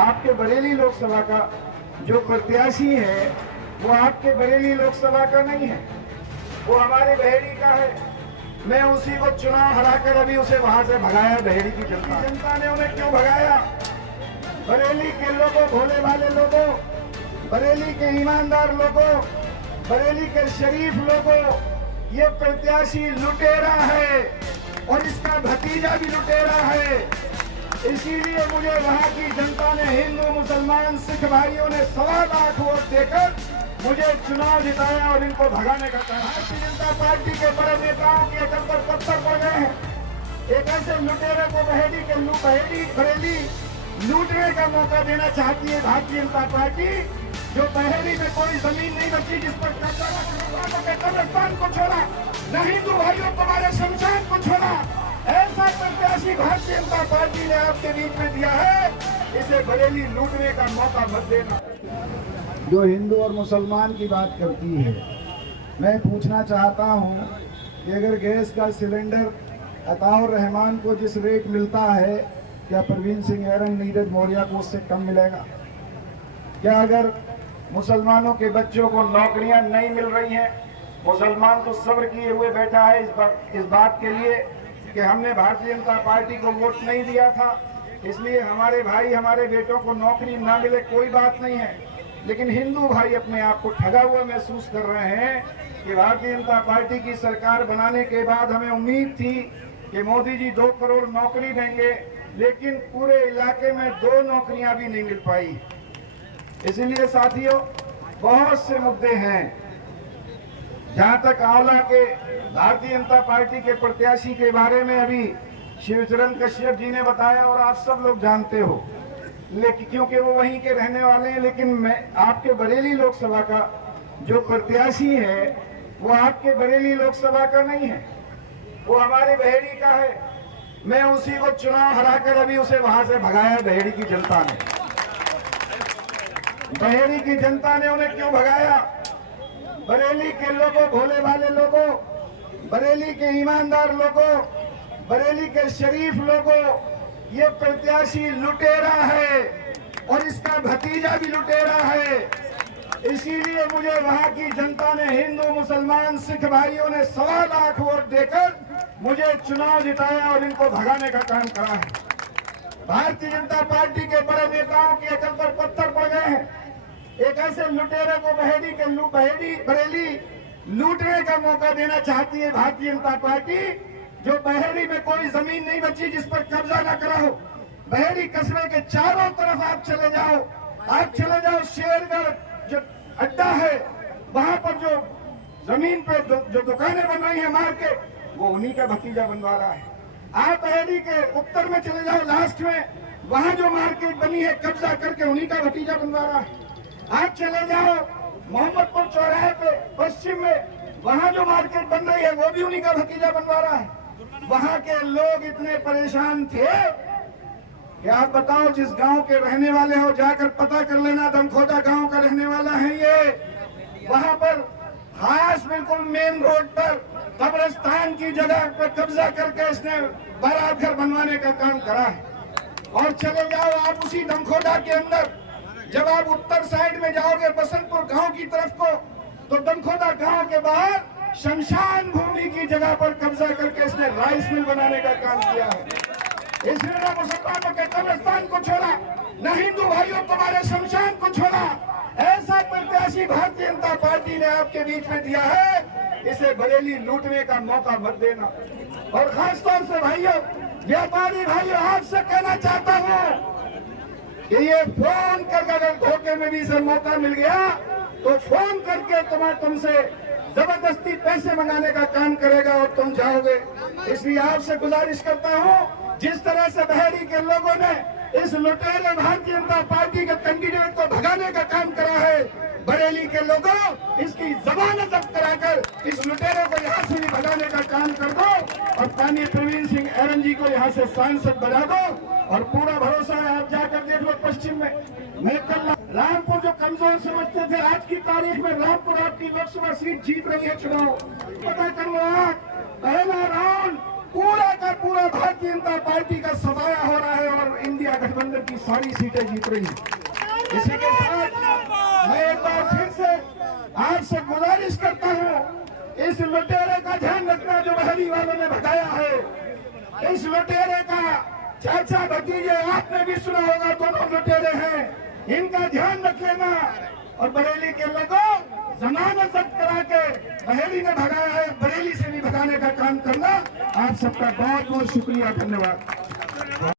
आपके बरेली लोकसभा का जो प्रत्याशी है वो आपके बरेली लोकसभा का नहीं है, वो हमारे बहेड़ी का है। मैं उसी को चुनाव हराकर अभी उसे वहां से भगाया। बहेड़ी की जनता ने उन्हें क्यों भगाया? बरेली के लोगों, भोले भाले लोगों, बरेली के ईमानदार लोगों, बरेली के शरीफ लोगों, ये प्रत्याशी लुटेरा है और इसका भतीजा भी लुटेरा है। इसीलिए मुझे वहां की जनता ने, हिंदू मुसलमान सिख भाइयों ने 1.25 लाख वोट देकर मुझे चुनाव जिताया और इनको भगाने का काम। भारतीय जनता पार्टी के बड़े नेताओं के कल पर पत्थर पड़ गए हैं। एक ऐसे लुटेरे को बरेली लूटने का मौका देना चाहती है भारतीय जनता पार्टी, जो बहेड़ी में कोई जमीन नहीं बची जिस पर कब्रिस्तान को छोड़ा, न हिंदू भाइयों तुम्हारे शमशान को छोड़ा। ऐसा प्रत्याशी भारतीय जनता पार्टी ने आपके बीच में दिया है, इसे बरेली लूटने का मौका मत देना। जो हिंदू और मुसलमान की बात करती है, मैं पूछना चाहता हूं कि अगर गैस का सिलेंडर अताउर रहमान को जिस रेट मिलता है, क्या प्रवीण सिंह एरन, नीरज मौर्य को उससे कम मिलेगा? क्या अगर मुसलमानों के बच्चों को नौकरियां नहीं मिल रही हैं, मुसलमान तो सब्र किए हुए बैठा है इस बात के लिए कि हमने भारतीय जनता पार्टी को वोट नहीं दिया था, इसलिए हमारे भाई, हमारे बेटों को नौकरी ना मिले, कोई बात नहीं है। लेकिन हिंदू भाई अपने आप को ठगा हुआ महसूस कर रहे हैं कि भारतीय जनता पार्टी की सरकार बनाने के बाद हमें उम्मीद थी कि मोदी जी 2 करोड़ नौकरी देंगे, लेकिन पूरे इलाके में 2 नौकरियां भी नहीं मिल पाई। इसीलिए साथियों, बहुत से मुद्दे हैं। जहां तक आंवला के भारतीय जनता पार्टी के प्रत्याशी के बारे में अभी शिवचरण कश्यप जी ने बताया और आप सब लोग जानते हो, लेकिन क्योंकि वो वहीं के रहने वाले हैं। लेकिन मैं आपके बरेली लोकसभा का जो प्रत्याशी है वो आपके बरेली लोकसभा का नहीं है, वो हमारे बहेड़ी का है। मैं उसी को चुनाव हराकर अभी उसे वहां से भगाया। बहेड़ी की जनता ने, बहेड़ी की जनता ने उन्हें क्यों भगाया? बरेली के लोगों, भोले भाले लोगों, बरेली के ईमानदार लोगों, बरेली के शरीफ लोगों, ये प्रत्याशी लुटेरा है और इसका भतीजा भी लुटेरा है। इसीलिए मुझे वहां की जनता ने, हिंदू मुसलमान सिख भाइयों ने 1.25 लाख वोट देकर मुझे चुनाव जिताया और इनको भगाने का काम करा है। भारतीय जनता पार्टी के बड़े नेताओं के कल पर पत्थर पड़ गए हैं। एक ऐसे लुटेरे को बरेली लूटने का मौका देना चाहती है भारतीय जनता पार्टी, जो बहेड़ी में कोई जमीन नहीं बची जिस पर कब्जा न करा हो। बहेड़ी कस्बे के चारों तरफ आप चले जाओ, शेरगढ़ जो अड्डा है वहां पर जो जमीन पे जो दुकानें बन रही है मार्केट, वो उन्हीं का भतीजा बनवा रहा है। आप बहेड़ी के उत्तर में चले जाओ, लास्ट में वहां जो मार्केट बनी है कब्जा करके उन्हीं का भतीजा बनवा रहा है। आप चले जाओ मोहम्मदपुर चौराहे पे पश्चिम में, वहां जो मार्केट बन रही है वो भी उन्हीं का भतीजा बनवा रहा है। वहां के लोग इतने परेशान थे कि आप बताओ, जिस गांव के रहने वाले हो जाकर पता कर लेना, दमखोदा गांव का रहने वाला है ये। वहां पर खास बिल्कुल मेन रोड पर कब्रिस्तान की जगह पर कब्जा करके इसने बारात घर बनवाने का काम करा है। और चले जाओ आप उसी दमखोदा के अंदर, जब आप उत्तर साइड में जाओगे बसंतपुर गांव की तरफ को, तो दमखोदा गांव के बाहर शमशान भूमि की जगह पर कब्जा करके इसने राइस मिल बनाने का काम किया है। इसने न मुसलमानों के कब्रिस्तान को छोड़ा, न हिंदू भाइयों तुम्हारे शमशान को छोड़ा। ऐसा प्रत्याशी भारतीय जनता पार्टी ने आपके बीच में दिया है, इसे बरेली लूटने का मौका मत देना। और खासतौर से भाइयों, व्यापारी भाइयों, आपसे कहना चाहता हूँ कि ये फोन करके अगर धोखे में भी इसे मौका मिल गया तो फोन करके तुमसे जबरदस्ती पैसे मंगाने का काम करेगा और तुम जाओगे। इसलिए आपसे गुजारिश करता हूं, जिस तरह से बहेड़ी के लोगों ने इस लुटेरे भारतीय जनता पार्टी के कैंडिडेट को भगाने का काम करा है, बरेली के लोगों इसकी जमानत जब्त कराकर इस लुटेरे को यहाँ से भी भगाने का काम कर दो और माननीय प्रवीण सिंह एरन जी को यहाँ से सांसद बना दो। और पूरा भरोसा है, आप जाकर देख लो पश्चिम में। मैं कल रामपुर जो कमजोर समझते थे, आज की तारीख में रामपुर आपकी लोकसभा सीट जीत रही है चुनाव। पता कर लो, आप पहला राउंड पूरा का पूरा भारतीय जनता पार्टी का सफाया हो रहा है और इंडिया गठबंधन की सारी सीटें जीत रही है। इसी के साथ मैं एक बार फिर से आपसे गुजारिश करता हूं, इस लुटेरे का ध्यान रखना जो बहरी वालों ने भगाया है। इस लुटेरे का चाचा भतीजे आपने भी सुना होगा, दोनों लुटेरे हैं, इनका ध्यान रख लेना। और बरेली के लोगों जमानत जब्त करा के बरेली ने भगाया है, बरेली से भी भगाने का काम करना। आप सबका बहुत बहुत शुक्रिया, धन्यवाद।